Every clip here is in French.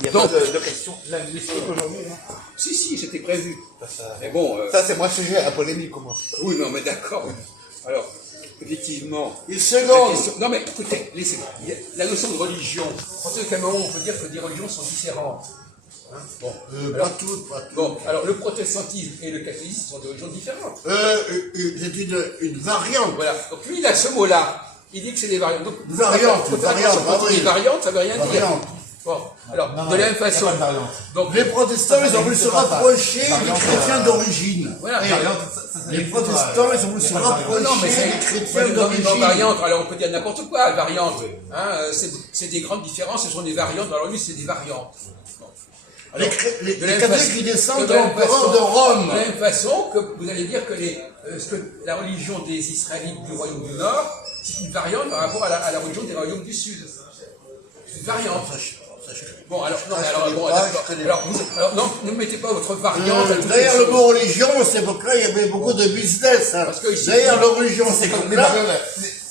Il n'y a pas de question linguistique aujourd'hui. Si, c'était prévu. Mais bon. Ça, c'est moi sujet à polémique, moi. Oui, non, mais d'accord. Alors, effectivement. Une seconde. Non, mais écoutez, laissez-moi. La notion de religion. À partir de quel moment on peut dire que des religions sont différentes? Hein, bon. Pas toutes, pas toutes. Bon, alors le protestantisme et le catholicisme sont des religions différentes. C'est une variante. Voilà. Donc lui, il a ce mot-là. Il dit que c'est des variantes. Donc, Variante, faut faire variante, attention, quand oui. il dit variante, ça veut rien dire. Variante. Bon, alors, de la même façon. Donc, Les protestants, ils ont voulu se rapprocher des chrétiens d'origine. voilà. Les protestants, ils ont voulu se rapprocher Non, mais des chrétiens c'est une d'origine. variante. Alors on peut dire n'importe quoi, variante. Hein, c'est des grandes différences, ce sont des variantes. Alors lui, c'est des variantes. Bon. Alors, Les de la même catholiques, façon- ils descendent de de la même l'empereur façon- de Rome. De la même façon que vous allez dire que, la religion des Israélites du royaume du Nord, c'est une variante par rapport à la religion des royaumes du Sud. C'est une variante. Bon, alors, non, mais alors, bon, alors, non, ne mettez pas votre variante à toutes les Derrière le choses. mot religion, à cette époque-là, il y avait beaucoup de business. Hein. Parce que ici- Derrière la religion, c'est C'est comme comme les là. variants,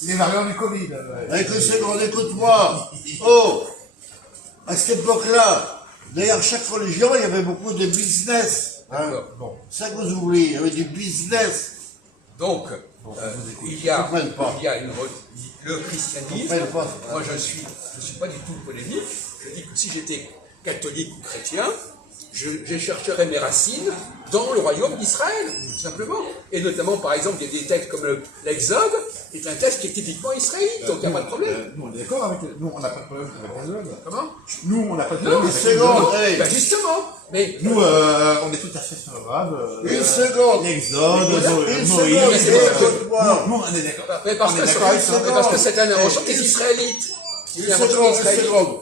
les variants du Covid. Avec une seconde, écoute-moi. Oh, à cette époque-là, derrière chaque religion, il y avait beaucoup de business. Hein. D'accord. Bon. C'est ça que vous oubliez, il y avait du business. Donc, il y a le Ils christianisme. comprennent pas. Moi, je suis pas du tout polémique. Je dis que si j'étais catholique ou chrétien, je chercherais mes racines dans le royaume d'Israël, tout simplement. Et notamment, par exemple, il y a des textes comme l'Exode, est un texte qui est typiquement israélite, donc il n'y a pas de problème. Nous, on est d'accord avec. Nous, on n'a pas de problème avec les hommes. Comment? Nous, on n'a pas de Non, problème Une avec les seconde, hommes. hey. Ben justement. Mais Nous, on est tout à fait favorables. Une seconde. L'exode, Une Moïse. seconde, écoute-moi. Nous, on est d'accord. mais parce On est que d'accord avec ça. parce que c'est un invention des Une- Israélites. Une C'est une invention seconde, des une Israélites. seconde.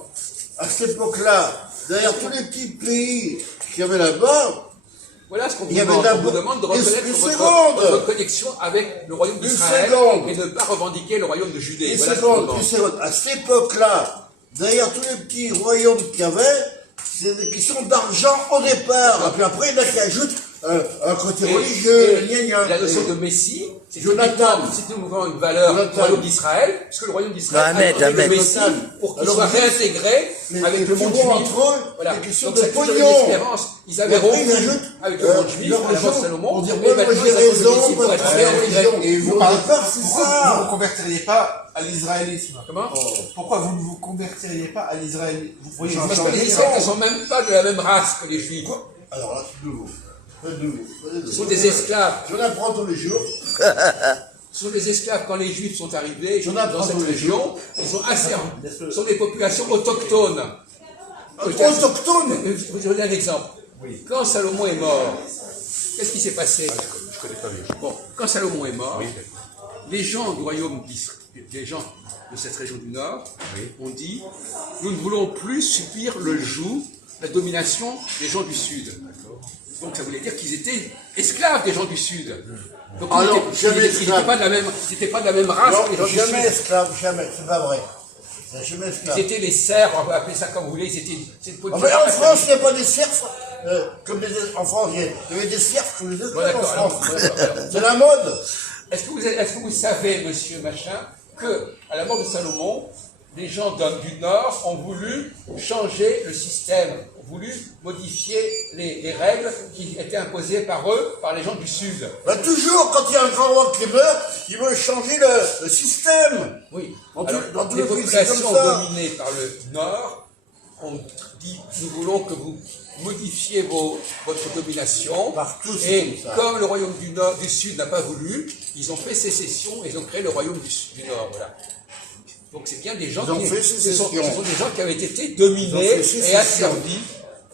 À cette époque-là, derrière tous les petits pays qu'il y avait là-bas, Voilà ce qu'on vous Il y avait demande. On d'abord- vous demande de Une reconnaître seconde. votre connexion avec le royaume Une d'Israël seconde. et ne pas revendiquer le royaume de Judée. une Voilà ce qu'on vous seconde, demande. une seconde. À cette époque-là, derrière tous les petits royaumes qu'il y avait, c'est des questions d'argent au départ. Et puis après, il y en a qui ajoutent un côté religieux, Et gna gna. la notion de Messie, c'est Jonathan. typiquement une valeur du Jonathan. royaume d'Israël, puisque le royaume d'Israël Ahmed, a donné le Ahmed. Messie pour qu'il Alors, soit vous dites- réintégré les avec le monde petits mots juif. entre eux, Voilà. des questions Donc de ça crée une pognon. espérance. Ils avaient Et après, rompu ils ajoutent, avec le monde juif, leur à la mort de religion, Salomon, pour dire, et moi, maintenant, j'ai ils ont raison, le Messie pour moi, être j'ai réintégré. raison. Et vous, Au par départ, c'est pourquoi ça. vous ne vous convertiriez pas à l'israélisme? Comment? Pourquoi vous ne vous convertiriez pas à l'israélisme? Vous pourriez Parce que changer les de Israélites ne camp. sont même pas de la même race que les Juifs. Alors là, c'est nouveau. C'est nouveau. Ce sont des esclaves. J'en apprends tous les jours. Ce sont des esclaves quand les Juifs sont arrivés J'en apprends dans cette tous les région. Ils ont asservi. Ce sont des populations autochtones. Autochtones. Je vais vous donner un exemple. Quand Salomon est mort, qu'est-ce qui s'est passé? Je connais pas bien. Bon, quand Salomon est mort, les gens du royaume d'Israël, les gens de cette région du Nord, ont dit nous ne voulons plus subir le joug, la domination des gens du Sud. Donc ça voulait dire qu'ils étaient esclaves des gens du Sud. Donc Ah non, ils jamais n'étaient esclaves. pas de la même race que les gens Non, du jamais Sud. esclave, jamais. C'est pas vrai. Jamais esclave. Ils étaient les serfs, on va appeler ça comme vous voulez, ils étaient cette Ah, population. mais en France, il n'y a pas des serfs. En France, il y avait des serfs comme les esclaves Bon, d'accord, en France. alors. C'est la mode. Est-ce que vous savez, monsieur Machin, que à la mort de Salomon, les gens du Nord ont voulu changer le système, ont voulu modifier les règles qui étaient imposées par eux, par les gens du Sud? Bah, toujours, quand il y a un grand roi qui meurt, il veut changer le système. Oui. Dans Alors, tout- dans tous les les pays, c'est populations comme ça. dominées par le Nord ont dit nous voulons que vous modifiez votre domination. Partout, c'est Et comme ça. comme le royaume du Sud n'a pas voulu, ils ont fait sécession et ils ont créé le royaume du Nord. Voilà. Donc c'est bien des gens Ils ont fait ce sécession. sont des gens qui avaient été Ils dominés ont fait et sécession.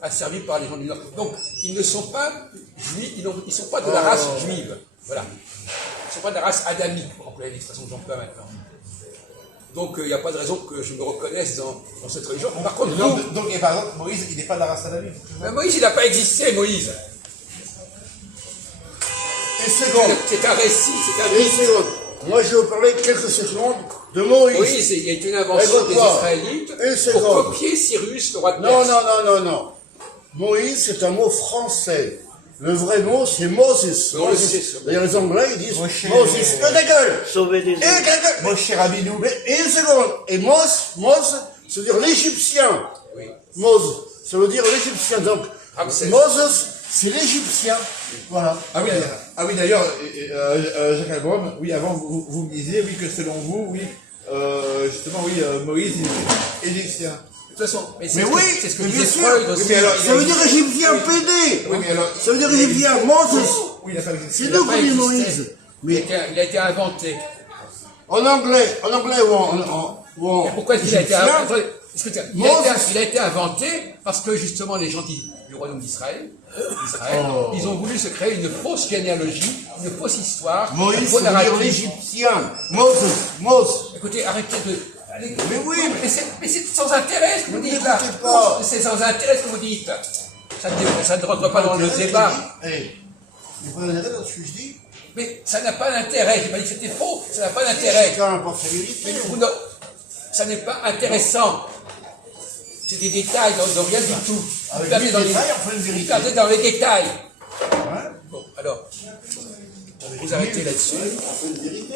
asservis par les gens du Nord. Donc ils ne sont pas juifs, ils ne sont pas de la race juive. Voilà. Ils ne sont pas de la race adamique, pour employer l'expression que j'emploie maintenant. Donc il n'y a pas de raison que je me reconnaisse dans cette religion. Par contre, vous, Et par exemple, Moïse, il n'est pas de la race adamique. Moïse, il n'a pas existé, Moïse. Une seconde. C'est un récit, c'est un Une mythe. seconde. Moi, je vais vous parler quelques secondes de Moïse. Moïse, il y a une invention des Écoute-moi. Israélites Une seconde. pour copier Cyrus, le roi de Non, Perse. non. Moïse, c'est un mot français. Le vrai mot, c'est Moses. Non, Moses. c'est sûr. D'ailleurs, les Anglais, ils disent Moshe. Moses. Et ta gueule. Sauver des Et ta gueule. Moshe Rabbeinu. Mais, et une seconde. Et Mos, c'est-à-dire l'Égyptien. Oui. Moses, ça veut dire l'Égyptien. Donc, Ramsès. Moses, c'est l'Égyptien. Voilà. Ah oui, d'ailleurs, Jacques Albron, oui, avant, vous me disiez, oui, que selon vous, oui, justement, oui, Moïse, il est égyptien. De toute façon, Mais c'est oui, ce que mais bien disait sûr. Freud aussi. Oui, mais alors, Ça veut dire Égyptien pédé. Oui, mais alors, Ça veut dire Égyptien. Moses, oui, il a pas existé. c'est nous pas qu'on dit existé. Moïse. Mais Il a été inventé. en anglais ou en Et pourquoi est-ce qu'il a été égyptien, inventé? Il a été inventé parce que justement les gens du royaume d'Israël, ils ont voulu se créer une fausse généalogie, une fausse histoire, un Moïse, faux ça veut dire narratif. l'Égyptien. Moses. Écoutez, arrêtez de... Allez, Mais oui, mais c'est sans intérêt ce que vous Ne dites là. m'écoutez pas. C'est sans intérêt ce que vous dites. Ça ne rentre pas dans le débat. Il faut intérêt dans ce que je dis. Mais ça n'a pas d'intérêt. J'ai pas dit que c'était faux. Ça n'a pas d'intérêt. Chacun apporte sa vérité. Mais ça n'est pas intéressant. C'est des détails dans rien du tout. Vous Avec perdez des dans les- détails, on fait une vous vérité. perdez dans les détails. Ouais. Bon, alors, vous arrêtez là-dessus. On fait une vérité.